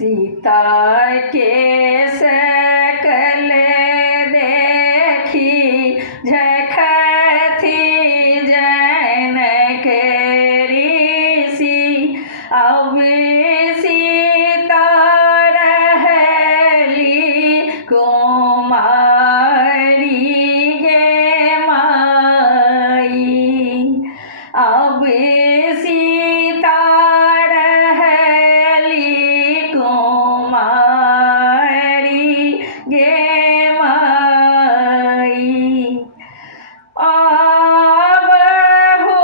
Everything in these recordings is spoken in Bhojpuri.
सीता के सकल देखी झखथी जनक ऋषि। अब सीता रहली कुमारी गे माई। अब सीता गे माई। आबहु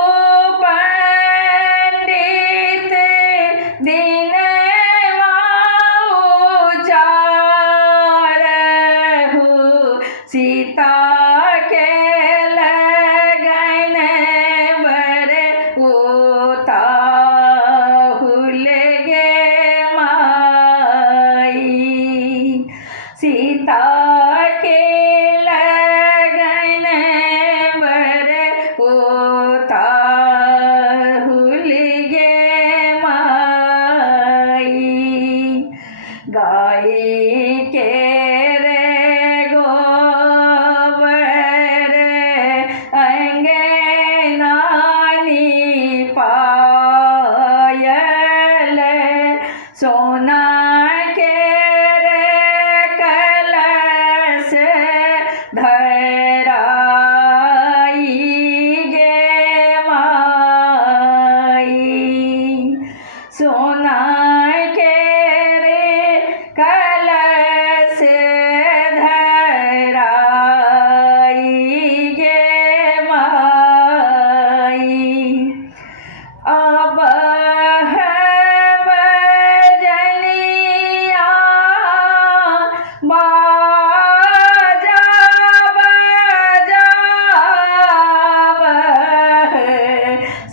पंडित दिनवा उचारहु। सीता के लगन बर उताहुल गे माई। सीता के लगन बर उताहुल गे माई। गाय के रे गोबर अंगनानी पायल। सोना के धराई गे माई। सोना के रे कलश धराई गे माई। अब बजनिया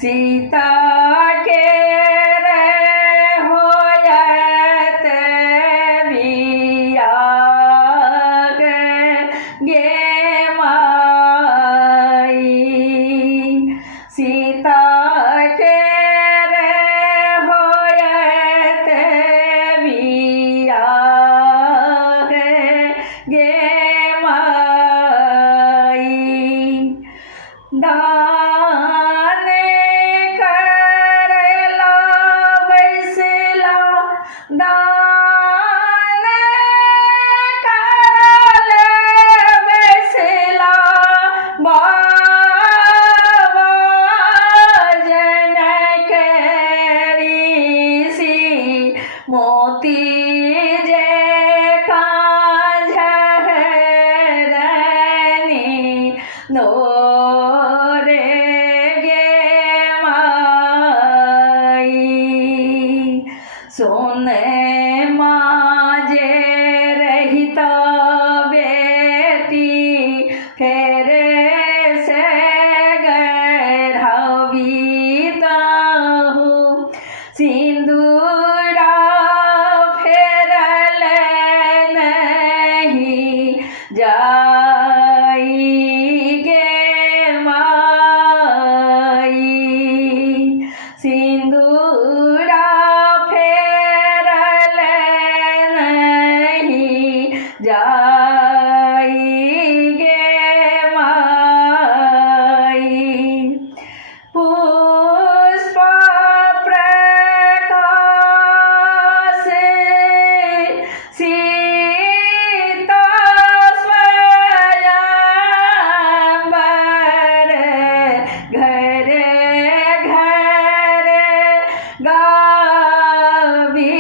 सीता के रे होयत बियाह गे माई। सीता के रे होयत बियाह गे माई। दान करला बैसला दान करले बैसला बाबा जनक ऋषि। मोती जे कांझरनी नोरे गे माई। सोने माजे रहिता बेटी फेर से गढ़ावीताहु। सिंदूरा फेरल नहीं जाई गे माई। सिंदूरा फेरल नहीं जाई गे माई। पुष्प प्रकाश सीता स्वयंवर घर घर गावी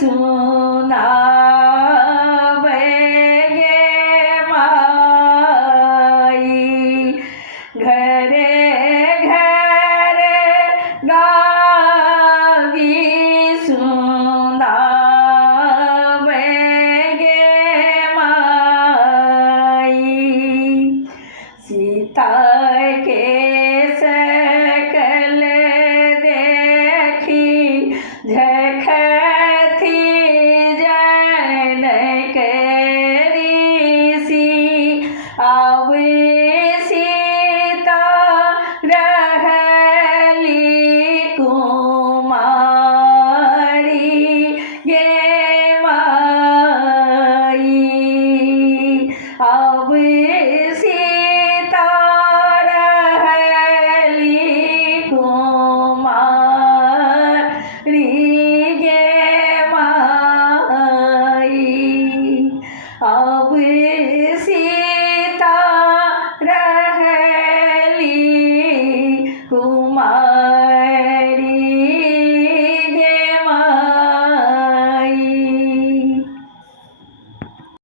सुनावे गे माई। घरे घरे गावी सुनावे गे माई। सीता के सकल देखी झख